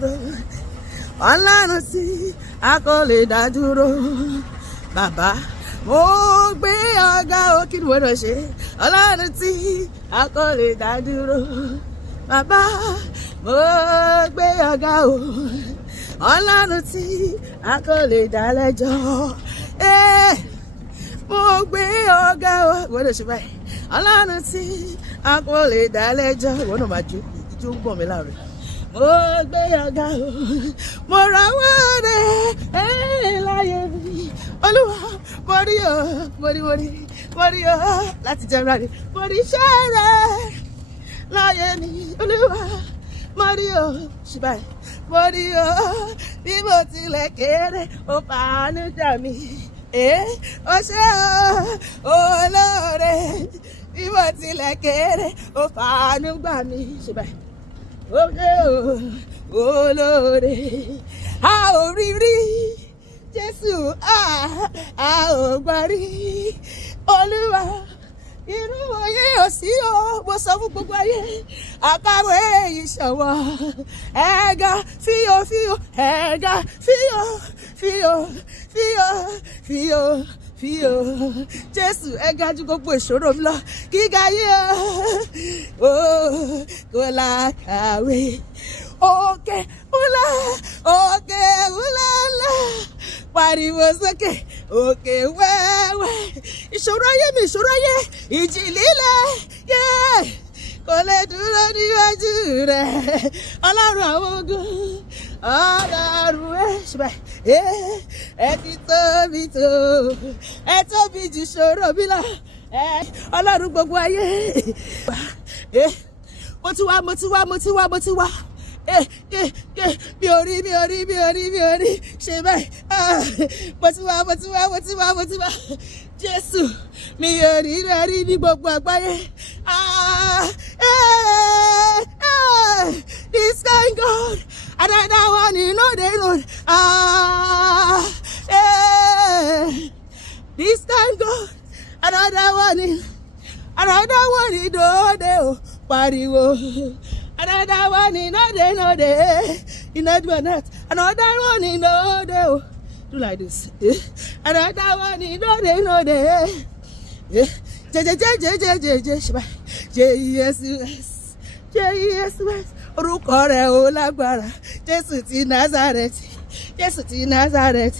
dúró. Ọlọ́run tí a kò lè dá dúró. Bàbá mo gbé ọ̀gá o, kí ni mo lọ ṣe? Ọlọ́run tí a kò lè dá dúró. Bàbá mo gbé ọ̀gá o, Ọlọ́run tí a kò lè dá lẹ́jọ́. Mo gbé ọ̀gá o, mo lọ ṣe báyìí. Ọlọ́run tí a kò lè dá lẹ́jọ́. Ìwọ náà máa jó, ìjó ń gbọ̀n mi láàrin. Mo gbé ọ̀gá o, mo rawọ́ rẹ̀ láyé mi. Olúwa mo rí o, mo rí o láti January. Mo rí iṣẹ́ rẹ̀ láyé mi. Olúwa mo rí o, ṣùgbọ́n mo rí o bí mo tilẹ̀ kéré ó fàánú jà mí. Ó ṣé o olóore bí mo tilẹ̀ kéré ó fàánú gbà mí. Ṣùgbọ́n ó ṣé o olóore a ò rí rí Jésù a ò gbà rí. Olúwa irú òye ò sí o, mo sọ fún gbogbo ayé àkàwé ìṣọwọ́ ẹ̀gá fíò ẹ̀gá fíò Jésù ẹ̀gá ju gbogbo ìṣòro mi lọ gíga yé o kò lákàwé òkè ńlá pariwo sókè òkè wẹ́wẹ́. Ìṣòro ayé mi, ìṣòro ayé, ìjì líle kò lè dúró níwájú rẹ̀. Ọlọ́run àwọn ogun, Ọlọ́run ẹ ti tóbi tó, ẹ tóbi jù ṣòro mi lọ. Ọlọ́run gbogbo ayé, mo ti wá. Mi ò rí ṣe bẹ́ẹ̀. Mo ti wá. Jésù mi ò rí rẹ̀ rí ní gbogbo àgbáyé. This kind God, another one you know they know. This kind God, another one you know they pariwo. Another one in no day, in not do not. Another one in no day, do like this. Another one in no day. Jesus, orúkọ rẹ̀ ó lágbára. Jésù ti Nazareth,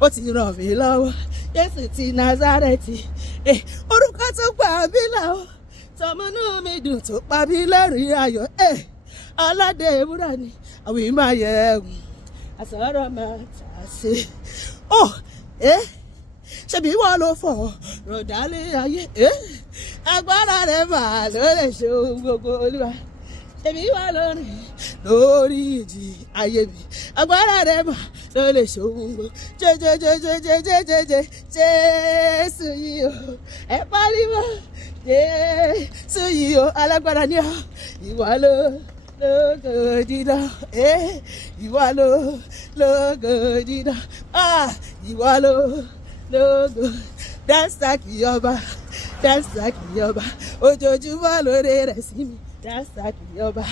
ó ti ràn mí lọ́wọ́. Jésù ti Nazareth, orúkọ tó gbà mí là ó. Tọmọnú mi dùn tó pa mí lẹ́rìn ayọ̀. Aládé ewúrà ni àwọn ìmọ̀ ayẹ̀wò àsọ̀rọ̀ máa tà sí. Ṣebí wọ́n ló fọ̀ rọ̀dálé ayé. Agbára rẹ̀ máa ló lè ṣe ohun gbogbo. Olúwa ṣebí wọ́n ló rìn lórí ìjì ayé mi. Agbára rẹ̀ máa ló lè ṣe ohun gbogbo. Jésù yìí o, ẹ pariwo. Jésù yìí o, alágbára ni ọ. Ìwà lógo dídán. Ìwà lógo dídán. Ìwà lógo. Dáńsà kì í ọba. Ojoojúmọ́ lóore rẹ̀ sí mi. Dáńsà kì í ọba.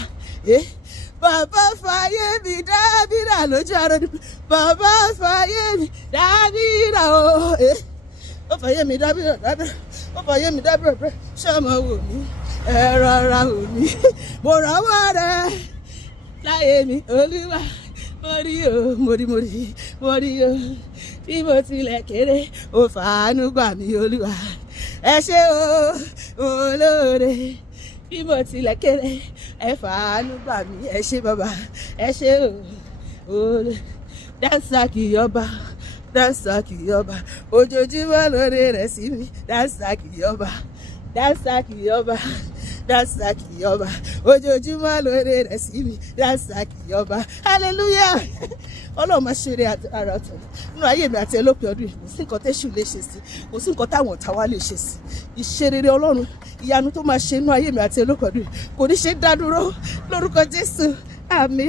Bàbá fàyè mi dábìrà lójú àrò ni. Bàbá fàyè mi dábìrà o. Ó fàyè mi dábìrà. Ó fàyè mi dábìrà pé ṣé ọmọ wò mí? Ẹ rọra wò mí. Mo rọ́wọ́ rẹ̀ láyé mi. Olúwa mo rí o. Bí mo tilẹ̀ kéré, ó fàánú gbà mí. Olúwa ẹ ṣé o olóore. Bí mo tilẹ̀ kéré, ẹ fàánú gbà mí. Ẹ ṣé bàbá, ẹ ṣé o. Dáńsà kì í ọba. Ojoojúmọ́ lóore rẹ̀ sí mi. Dáńsà kì í ọba. Ojoojúmọ́ lóore rẹ̀ sí mi. Dáńsà kì í ọba. Hallelujah. Ọlọ́run máa ṣeré ara ọ̀tọ̀ nínú ayé mi àti ẹlòpin ọdún yìí. Kò sí nǹkan tẹ́ṣù lè ṣe sí, kò sí nǹkan táwọn ọ̀tá wa lè ṣe sí. Ìṣerere Ọlọ́run, ìyanu tó máa ṣe nínú ayé mi àti ẹlòpin ọdún yìí kò ní ṣe dá dúró lórúkọ Jésù. Àmín.